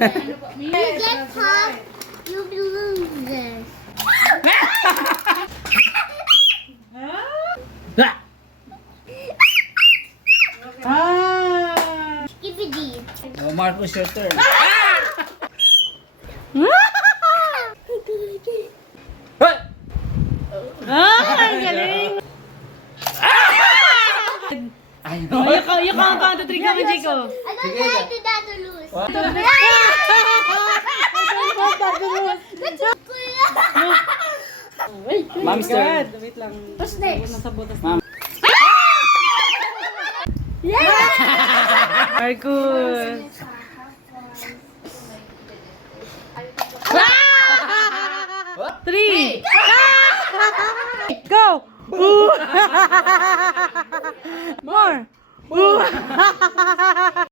You get top, you lose this. Skibidi. Oh, Marcus, your turn. Ang galing! I know. You count to 3 kami, Chico. I don't like to that to lose. What? Mom's turn. Wait lang. What's next? Nasa butas Ma'am. Marcus. What? 3. Go! More!